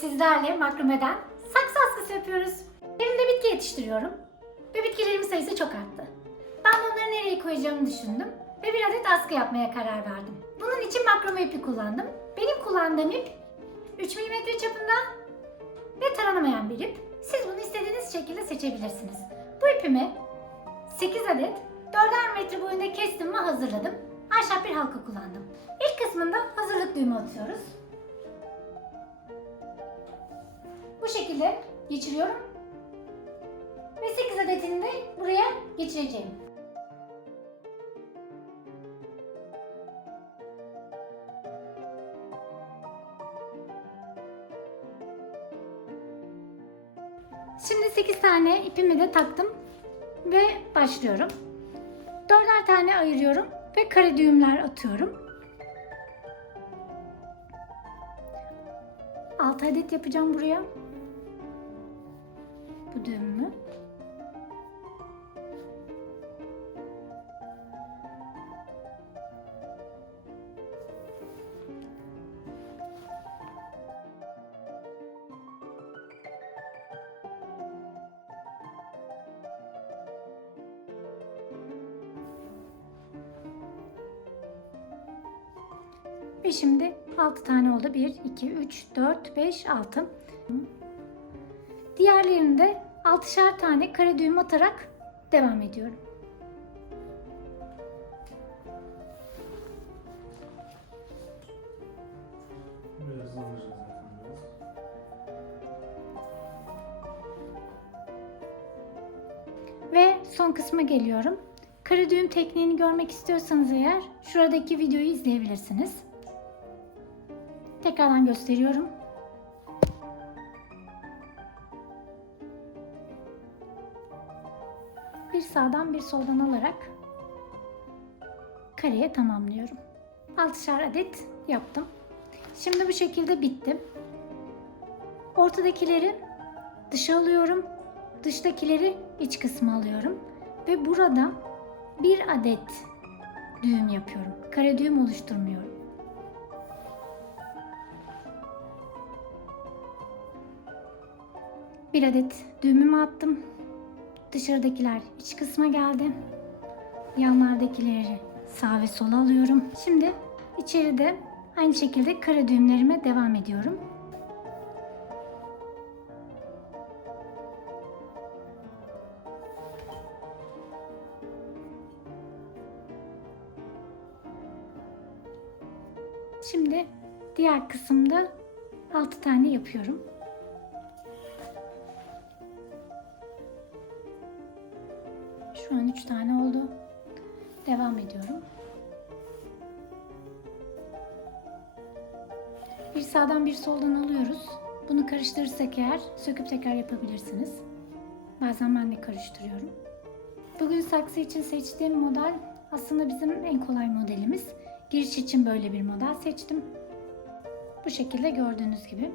Sizlerle makromeden saksı askısı yapıyoruz. Evimde bitki yetiştiriyorum ve bitkilerimin sayısı çok arttı. Ben onları nereye koyacağımı düşündüm ve bir adet askı yapmaya karar verdim. Bunun için makrome ipi kullandım. Benim kullandığım ip 3 mm çapında ve taranamayan bir ip. Siz bunu istediğiniz şekilde seçebilirsiniz. Bu ipimi 8 adet 4'er metre boyunda kestim ve hazırladım. Ahşap bir halka kullandım. İlk kısmında hazırlık düğümü atıyoruz. Bu şekilde geçiriyorum ve 8 adetini de buraya geçireceğim. Şimdi 8 tane ipimi de taktım ve başlıyorum. 4'er tane ayırıyorum ve kare düğümler atıyorum. 6 adet yapacağım buraya. Bu düğümü. Ve şimdi 6 tane oldu. 1, 2, 3, 4, 5, 6. Diğerlerini de 6'şer tane kare düğüm atarak devam ediyorum. Biraz alacağız zaten biraz. Ve son kısma geliyorum. Kare düğüm tekniğini görmek istiyorsanız eğer şuradaki videoyu izleyebilirsiniz. Tekrardan gösteriyorum. Bir sağdan bir soldan alarak kareye tamamlıyorum. 6'şer adet yaptım. Şimdi bu şekilde bitti. Ortadakileri dışa alıyorum. Dıştakileri iç kısma alıyorum. Ve burada bir adet düğüm yapıyorum. Kare düğüm oluşturmuyorum. Bir adet düğümümü attım. Dışarıdakiler iç kısma geldi. Yanlardakileri sağ ve sola alıyorum. Şimdi içeride aynı şekilde kare düğümlerime devam ediyorum. Şimdi diğer kısımda 6 tane yapıyorum. Şu an 3 tane oldu. Devam ediyorum. Bir sağdan bir soldan alıyoruz. Bunu karıştırırsak eğer söküp tekrar yapabilirsiniz. Bazen ben de karıştırıyorum. Bugün saksı için seçtiğim model aslında bizim en kolay modelimiz. Giriş için böyle bir model seçtim. Bu şekilde gördüğünüz gibi.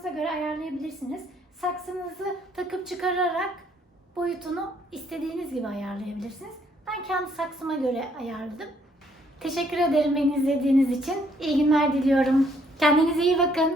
saksınıza göre ayarlayabilirsiniz. Saksınızı takıp çıkararak boyutunu istediğiniz gibi ayarlayabilirsiniz. Ben kendi saksıma göre ayarladım. Teşekkür ederim beni izlediğiniz için. İyi günler diliyorum. Kendinize iyi bakın.